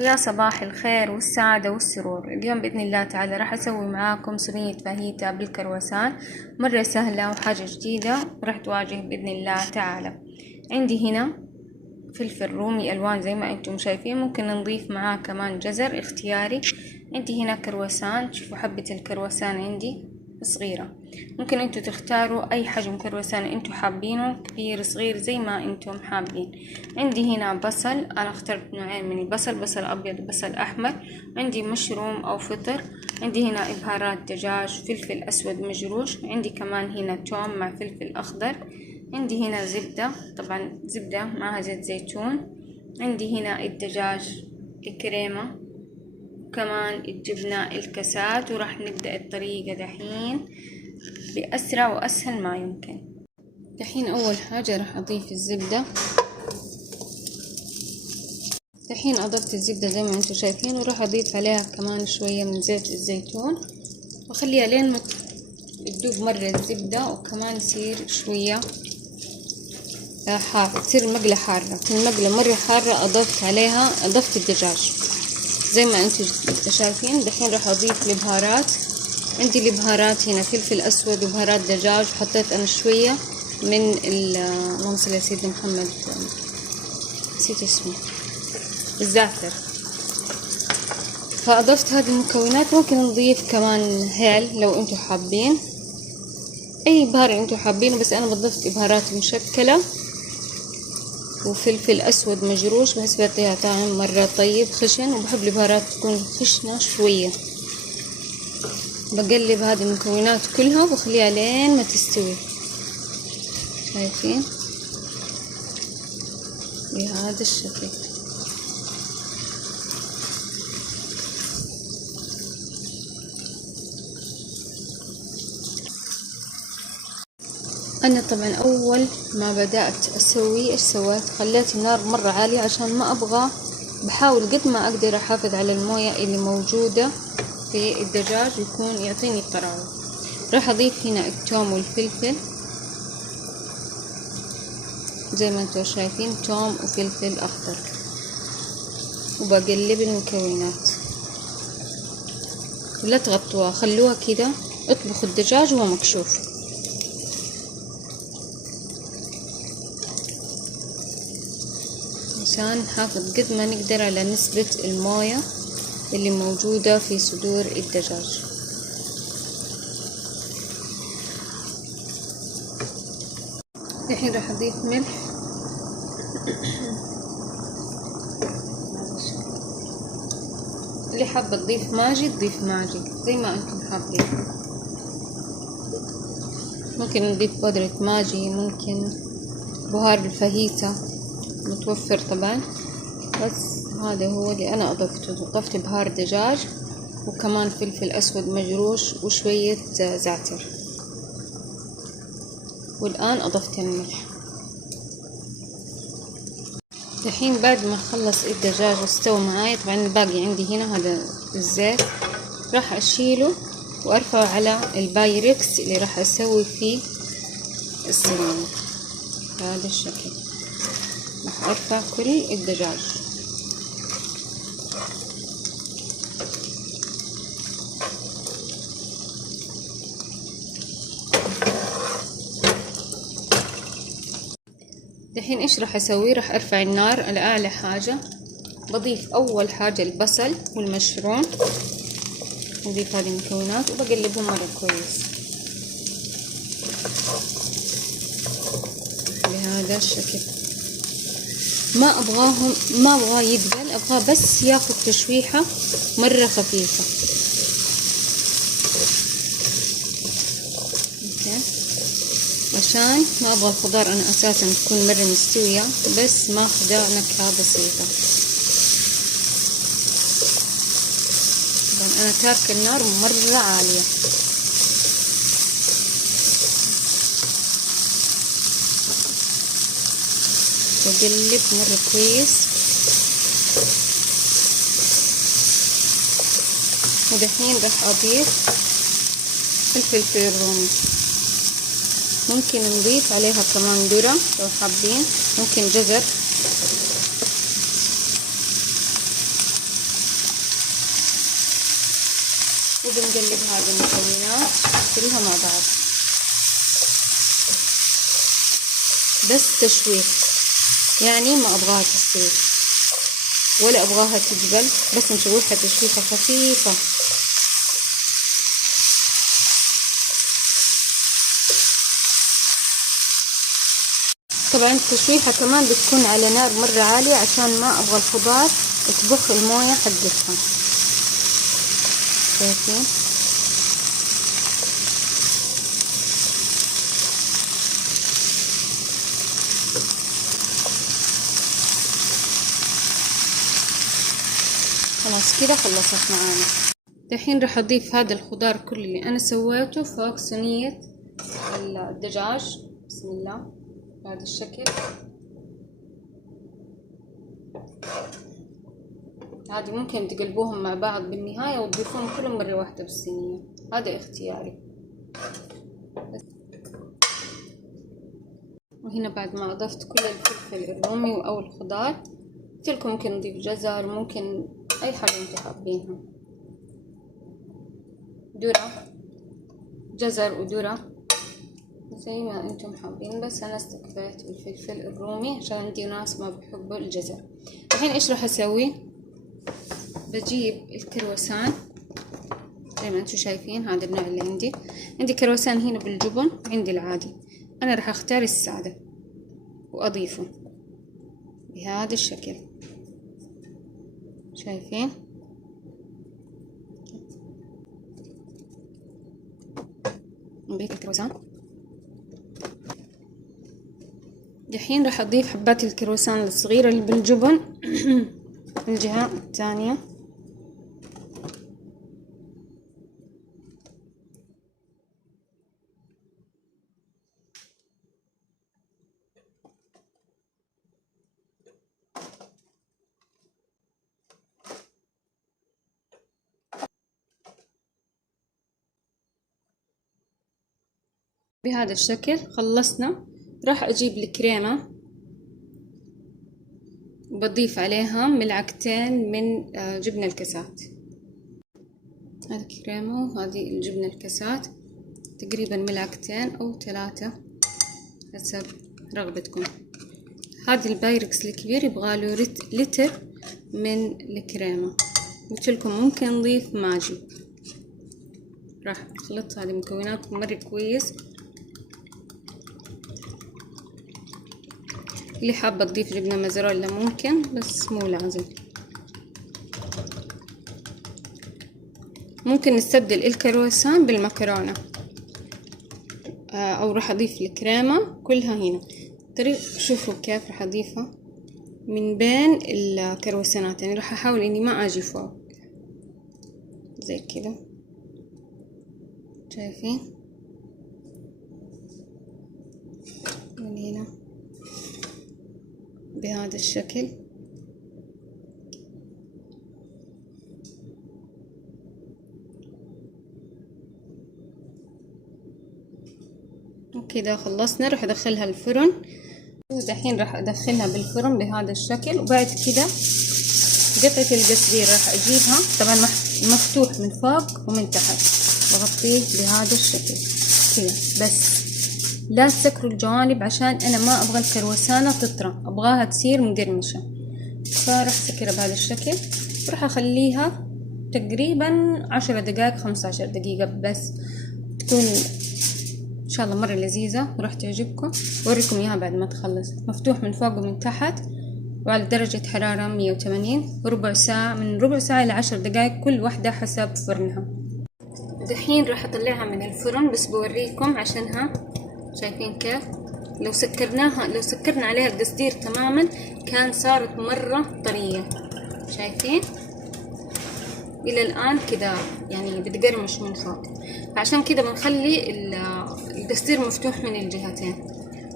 يا صباح الخير والسعادة والسرور. اليوم بإذن الله تعالى راح أسوي معاكم صينية فاهيتا بالكرواسان، مرة سهلة وحاجة جديدة راح تواجه بإذن الله تعالى. عندي هنا فلفل رومي ألوان زي ما أنتم شايفين، ممكن نضيف معاه كمان جزر اختياري. عندي هنا كرواسان، شوفوا حبة الكرواسان عندي صغيرة، ممكن انتوا تختاروا اي حجم كرواسان انتوا حابينه، كبير صغير زي ما انتم حابين. عندي هنا بصل، انا اخترت نوعين من البصل، بصل ابيض وبصل احمر. عندي مشروم او فطر. عندي هنا بهارات دجاج، فلفل اسود مجروش. عندي كمان هنا توم مع فلفل اخضر. عندي هنا زبدة، طبعا زبدة معها زيت زيتون. عندي هنا الدجاج الكريمة، كمان الجبنة الكاسات. وراح نبدأ الطريقة دحين بأسرع وأسهل ما يمكن. دحين أول حاجة راح أضيف الزبدة. دحين أضفت الزبدة زي ما انتم شايفين، وراح أضيف عليها كمان شوية من زيت الزيتون وأخليها لين ما تدوب مرة الزبدة، وكمان يصير شوية حار، تصير المقلة حارة. في المقلة مرة حارة أضفت الدجاج زي ما انتم شايفين. دحين راح اضيف البهارات. عندي البهارات هنا فلفل اسود وبهارات دجاج، وحطيت انا شويه من اللهم صل على سيدنا محمد، نسيت اسمه، الزعتر. فاضفت هذه المكونات. ممكن نضيف كمان هيل لو انتم حابين، اي بهار انتم حابينه، بس انا بضفت بهارات مشكله وفلفل اسود مجروش، بحس بيعطيها طعم مره طيب خشن، وبحب البهارات تكون خشنه شويه. بقلب هذه المكونات كلها وبخليها لين ما تستوي، شايفين بهذا الشكل. انا طبعا اول ما بدأت اسوي ايش سويت، خليت النار مرة عالية عشان ما ابغى، بحاول قد ما اقدر احافظ على الموية اللي موجودة في الدجاج يكون يعطيني الطراوة. راح اضيف هنا التوم والفلفل زي ما انتم شايفين، توم وفلفل اخضر، وبقلب المكونات. ولا تغطوها، خلوها كده، اطبخوا الدجاج وهو مكشوف. عشان نحافظ قد ما نقدر على نسبة الموية اللي موجودة في صدور الدجاج. الحين راح اضيف ملح. اللي حابة تضيف ماجي تضيف ماجي زي ما انتم حابين. ممكن نضيف بودرة ماجي، ممكن بهار الفاهيتا متوفر طبعا، بس هذا هو اللي انا اضفت بهار دجاج وكمان فلفل اسود مجروش وشوية زعتر، والان اضفت الملح. الحين بعد ما خلص الدجاج واستوى معاي، طبعا الباقي عندي هنا هذا الزيت، راح اشيله وارفعه على البايركس اللي راح اسوي فيه الصينية بهذا الشكل. راح ارفع كل الدجاج. دحين ايش راح اسوي، راح ارفع النار على اعلى حاجة. بضيف اول حاجة البصل والمشروم، نضيف هذه المكونات وبقلبهم مرة كويس بهذا الشكل. ما ابغاه يدبل، ابغاه بس ياخد تشويحة مرة خفيفة. اوكي، عشان ما ابغى الخضار انا اساسا تكون مرة مستوية، بس ماخذة نكهة بسيطة. طبعا انا تاركة النار مرة عالية. بقلب مرة كويس. ودحين راح اضيف الفلفل الرومي، ممكن نضيف عليها كمان ذرة لو حابين، ممكن جزر. وبنقلب هذه المكونات كلها مع بعض، بس تشويح، يعني ما ابغاها تستوي ولا ابغاها تجبل، بس نشوحها تشويحة خفيفة. طبعا التشويحة كمان بتكون على نار مرة عالية عشان ما ابغى الخضار تبخ الموية حقتها. شايفين؟ خلاص كده خلصت معانا. دحين راح اضيف هذا الخضار كله اللي انا سويته فوق صينية الدجاج. بسم الله. بهذا الشكل. عادي ممكن تقلبوهم مع بعض بالنهاية وتضيفوهم كلهم مرة واحدة بالصينية، هذا اختياري. وهنا بعد ما اضفت كل الفلفل الرومي او الخضار، قلت لكم ممكن نضيف جزر، ممكن اي حاجة انتم حابينها، ذرة، جزر وذرة زي ما انتم حابين، بس انا استكفيت بالفلفل الرومي عشان عندي ناس ما بيحبوا الجزر. الحين ايش راح اسوي؟ بجيب الكرواسان زي ما انتم شايفين، هذا النوع اللي عندي كرواسان هنا بالجبن، عندي العادي. انا راح اختار السادة واضيفه بهذا الشكل. شايفين؟ نضيف الكرواسان. دحين راح اضيف حبات الكرواسان الصغيرة اللي بالجبن الجهة الثانية. بهذا الشكل خلصنا. راح اجيب الكريمة وبضيف عليها ملعقتين من جبنة الكاسات. هذه الكريمة وهذه الجبنة الكاسات، تقريبا ملعقتين او 3 حسب رغبتكم. هذا البايركس الكبير يبغاله لتر من الكريمة. قلت لكم ممكن نضيف ماجي. راح اخلط هذه المكونات مرة كويس. اللي حابة تضيف جبنة موزاريلا ممكن، بس مو لازم. ممكن نستبدل الكرواسان بالمكرونة، او راح اضيف الكريمة كلها هنا. طريق شوفوا كيف راح اضيفها من بين الكرواسانات، يعني راح احاول اني ما اجي فوق زي كده. شايفين؟ من هنا بهذا الشكل. وكذا خلصنا. راح ادخلها الفرن، ودحين راح ادخلها بالفرن بهذا الشكل. وبعد كده قطعة القصدير راح اجيبها، طبعا مفتوح من فوق ومن تحت، بغطيه بهذا الشكل كذا. بس لا تسكروا الجوانب عشان انا ما ابغى الكرواسانة تطرى، ابغاها تصير مقرمشة. فراح اسكرها بهذا الشكل، وراح اخليها تقريبا 10 دقائق 15 دقيقة بس، تكون ان شاء الله مرة لذيذة وراح تعجبكم. اوريكم اياها بعد ما تخلص. مفتوح من فوق ومن تحت، وعلى درجة حرارة 180، وربع ساعة، من ربع ساعة إلى 10 دقائق كل واحدة حسب فرنها. دحين راح اطلعها من الفرن، بس بوريكم عشانها. شايفين كيف؟ لو سكرنا عليها القصدير تماما كان صارت مرة طرية. شايفين؟ الى الان كده يعني بتقرمش من فوق، فعشان كده بنخلي القصدير مفتوح من الجهتين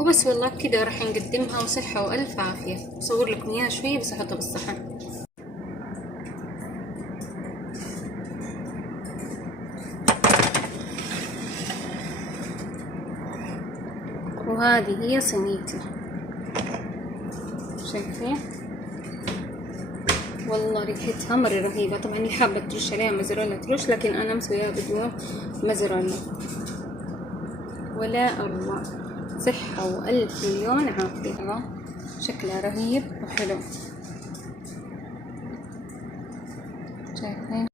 وبس. والله كده راح نقدمها، وصحة والف عافية. اصور لكم اياها شوية بس احطها بالصحن. وهذه هي صينيتي. شايفين؟ والله ريحتها مرة رهيبة. طبعا اللي حابة ترش عليها موزاريلا ترش، لكن أنا مسويها بدون موزاريلا. ولا أروع، صحة وألف مليون عافية. شكلها رهيب وحلو، شايفين؟